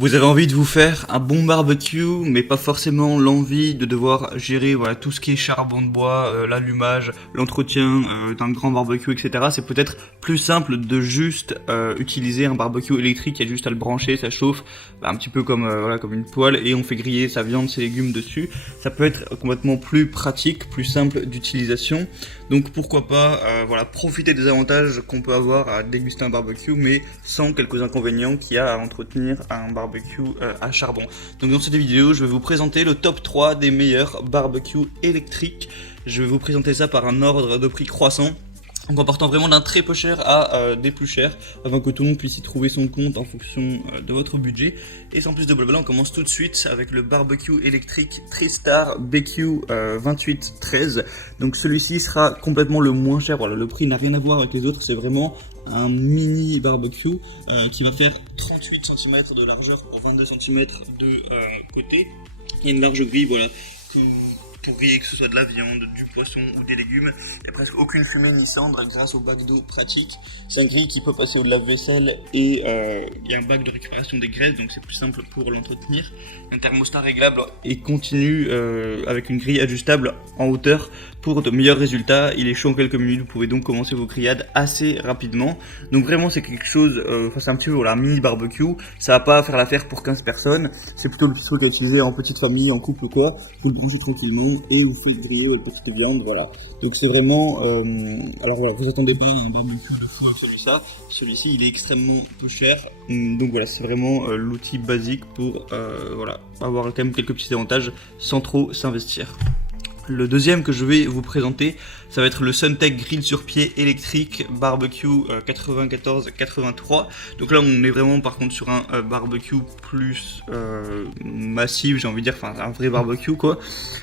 Vous avez envie de vous faire un bon barbecue, mais pas forcément l'envie de devoir gérer tout ce qui est charbon de bois, l'allumage, l'entretien d'un grand barbecue, etc. C'est peut-être plus simple de juste utiliser un barbecue électrique, il y a juste à le brancher, ça chauffe, un petit peu comme une poêle, et on fait griller sa viande, ses légumes dessus. Ça peut être complètement plus pratique, plus simple d'utilisation. Donc pourquoi pas profiter des avantages qu'on peut avoir à déguster un barbecue, mais sans quelques inconvénients qu'il y a à entretenir un barbecue à charbon. Donc dans cette vidéo, je vais vous présenter le top 3 des meilleurs barbecues électriques. Je vais vous présenter ça par un ordre de prix croissant. Donc en partant vraiment d'un très peu cher à des plus chers, afin que tout le monde puisse y trouver son compte en fonction de votre budget. Et sans plus de blabla, on commence tout de suite avec le barbecue électrique TriStar BQ 2813. Donc celui-ci sera complètement le moins cher, voilà, le prix n'a rien à voir avec les autres, c'est vraiment un mini barbecue qui va faire 38 cm de largeur pour 22 cm de côté. Il y a une large grille, voilà, pour griller que ce soit de la viande, du poisson ou des légumes. Il n'y a presque aucune fumée ni cendre grâce au bac d'eau pratique. C'est un grill qui peut passer au lave-vaisselle et il y a un bac de récupération des graisses, donc c'est plus simple pour l'entretenir. Un thermostat réglable et continu avec une grille ajustable en hauteur pour de meilleurs résultats. Il est chaud en quelques minutes, vous pouvez donc commencer vos grillades assez rapidement. Donc vraiment c'est quelque chose, c'est un petit peu un mini barbecue. Ça va pas faire l'affaire pour 15 personnes, c'est plutôt le truc à utiliser en petite famille, en couple ou quoi. Vous le branchez tranquillement et vous faites griller votre petite viande, voilà. Donc c'est vraiment, alors voilà, vous attendez pas un barbecue de fou avec celui-ci il est extrêmement peu cher. Donc voilà, c'est vraiment l'outil basique pour avoir quand même quelques petits avantages sans trop s'investir. Le deuxième que je vais vous présenter, ça va être le Suntech Grill sur pied électrique barbecue 94-83. Donc là on est vraiment par contre sur un barbecue plus massif, j'ai envie de dire, enfin un vrai barbecue quoi.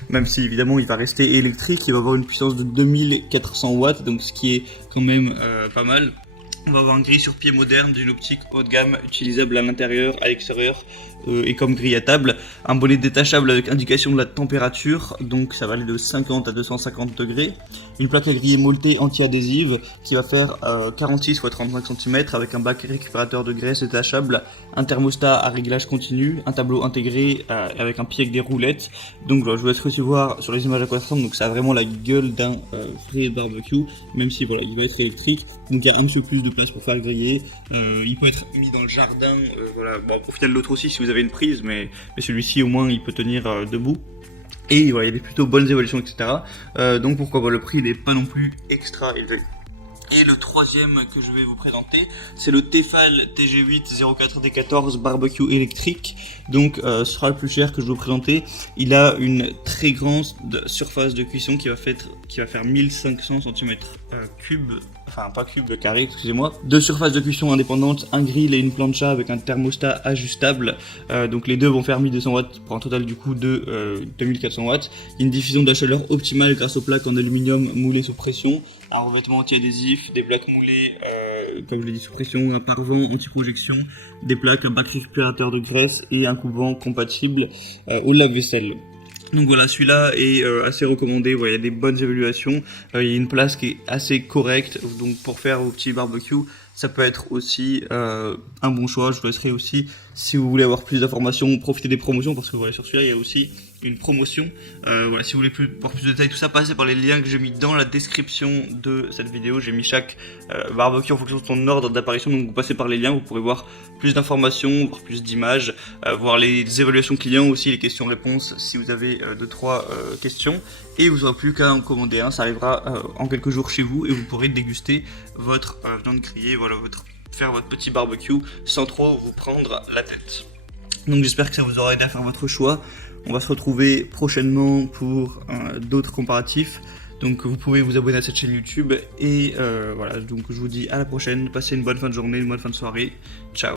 Même si évidemment il va rester électrique, il va avoir une puissance de 2400 watts, donc ce qui est quand même pas mal. On va avoir un grill sur pied moderne d'une optique haut de gamme utilisable à l'intérieur, à l'extérieur et comme grille à table. Un bonnet détachable avec indication de la température, donc ça va aller de 50 à 250 degrés. Une plaque à griller moultée anti-adhésive qui va faire 46 x 35 cm avec un bac récupérateur de graisse détachable, un thermostat à réglage continu, un tableau intégré avec un pied avec des roulettes. Donc voilà, je vous laisse aussi voir sur les images à quoi ça ressemble. Donc ça a vraiment la gueule d'un vrai barbecue, même si voilà, il va être électrique. Donc il y a un petit peu plus de place pour faire griller. Il peut être mis dans le jardin. Bon, au final l'autre aussi si vous avez une prise, mais celui-ci au moins il peut tenir debout. Et voilà, il y a des plutôt bonnes évolutions, etc. Donc pourquoi pas, le prix n'est pas non plus extra élevé. Et le troisième que je vais vous présenter, c'est le Tefal TG8 04D14 barbecue électrique. Donc ce sera le plus cher que je vais vous présenter. Il a une très grande surface de cuisson qui va faire 1500 cm3, enfin pas cube, carré, excusez-moi. Deux surfaces de cuisson indépendantes, un grill et une plancha avec un thermostat ajustable. Donc les deux vont faire 1200 watts pour un total du coup de 2400 watts. Il y a une diffusion de la chaleur optimale grâce aux plaques en aluminium moulées sous pression, un revêtement anti-adhésif, des plaques moulées, comme je l'ai dit, sous pression, un pare-vent anti-projection, des plaques, un bac récupérateur de graisse et un coupe-vent compatible au lave-vaisselle. Donc voilà, celui-là est assez recommandé, il y a des bonnes évaluations, il y a une place qui est assez correcte, donc pour faire vos petits barbecues, ça peut être aussi un bon choix. Je vous laisserai aussi, si vous voulez avoir plus d'informations, profiter des promotions, parce que voilà, sur celui-là il y a aussi une promotion. Si vous voulez voir plus de détails, tout ça, passez par les liens que j'ai mis dans la description de cette vidéo. J'ai mis chaque barbecue en fonction de son ordre d'apparition, donc vous passez par les liens, vous pourrez voir plus d'informations, voir plus d'images, voir les évaluations clients aussi, les questions-réponses si vous avez 2-3 questions. Et vous n'aurez plus qu'à en commander un, ça arrivera en quelques jours chez vous et vous pourrez déguster votre viande grillée, faire votre petit barbecue sans trop vous prendre la tête. Donc j'espère que ça vous aura aidé à faire votre choix. On va se retrouver prochainement pour d'autres comparatifs. Donc vous pouvez vous abonner à cette chaîne YouTube. Et voilà, donc je vous dis à la prochaine. Passez une bonne fin de journée, une bonne fin de soirée. Ciao.